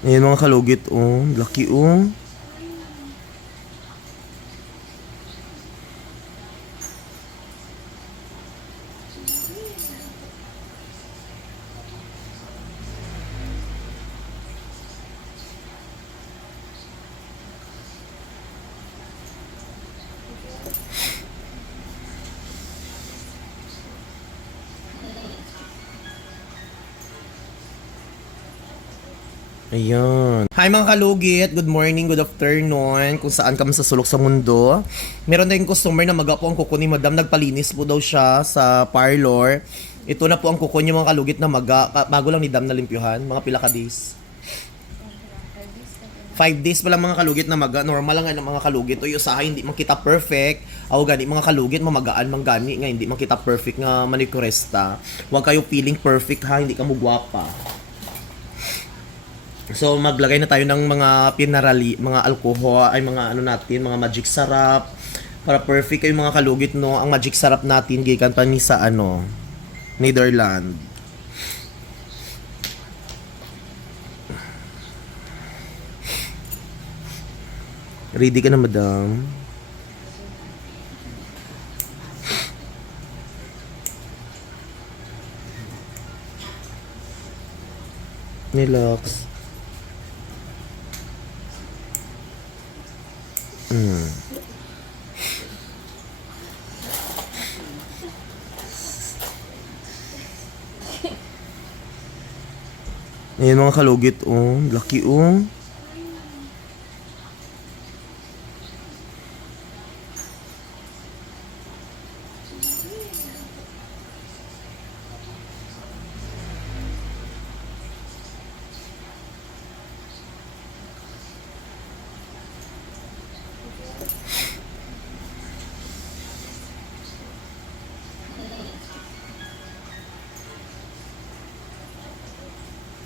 Ayan mga kalugit, oh. Laki, oh. Ayan. Hi mga kalugit, good morning, good afternoon, kung saan ka man sa sulok sa mundo. Meron tayong customer na maga po ang kuko ni Madam, nagpalinis po daw siya sa parlor. Ito na po ang kuko niya mga kalugit na maga, bago lang ni Dam nalimpyuhan, mga pila ka days. Five days pa lang mga kalugit na maga, normal lang nga ng mga kalugit. O yung usahay, hindi man kita perfect. Aw gani, mga kalugit, mamagaan, manggani nga, hindi man kita perfect nga manikuresta. Huwag kayo feeling perfect ha, hindi ka mo gwapa. So maglagay na tayo ng mga pinarali, mga alcohol, ay mga ano natin, mga magic sarap para perfect kayo mga kalugit no. Ang magic sarap natin gikan pa ni sa ano, Netherland. Ready ka na, madam? Relax. Mm. Ayan mga kalugit, oh. Laki, oh.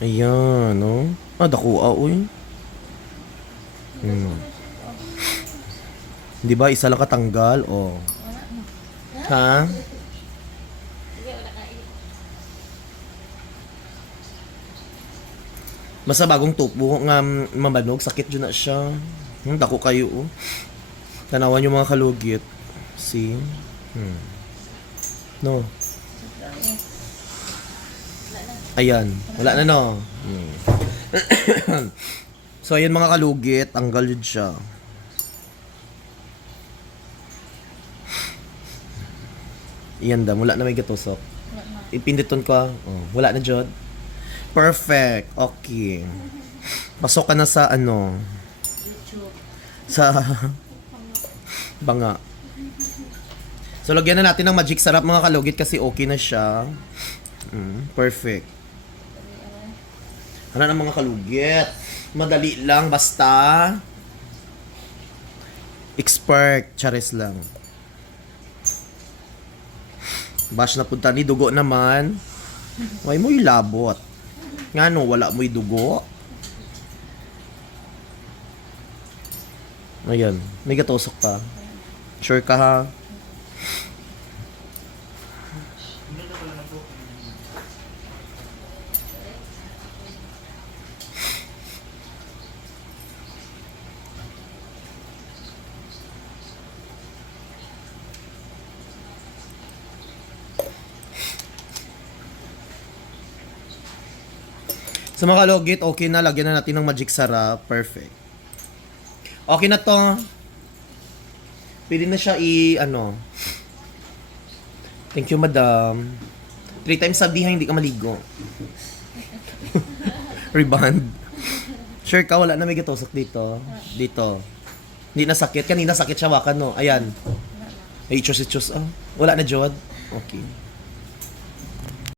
Ayan, no? Ah, dakuha, uy. Hmm. Di ba, isa lang katanggal, oh. Ha? Basta bagong tupo nga mamanog, sakit dyan na siya. Hmm, dako kayo, oh. Tanawan yung mga kalugit. See? Hmm. No. Ayan. Wala na no. Hmm. so, ayan mga kalugit. Tanggal yun siya. Iyan da. Wala na may gatusok. Ipinditon ko. Oh, wala na Jod. Perfect. Okay. Pasok ka na sa ano. Sa banga. So, lagyan na natin ng magic sarap mga kalugit kasi okay na siya. Mm, perfect. Ano ng mga kalugit? Madali lang, basta expert, charis lang. Bash na punta ni dugo naman. Why mo labot? Nga no, wala mo'y dugo. Ayan, may gatosok pa. Sure ka ha? Sa mga kalugit, okay na. Lagyan na natin ng magic sarap. Perfect. Okay na to. Pwede na siya i, ano. Thank you, madam. Three times sabi ha, hindi ka maligo. Reband. Sure ka, wala na may gatusok dito. Dito. Hindi na sakit. Kanina sakit siya wakan, no? Ayan. Ay, ichos, ichos. Ah. Wala na, Jod. Okay.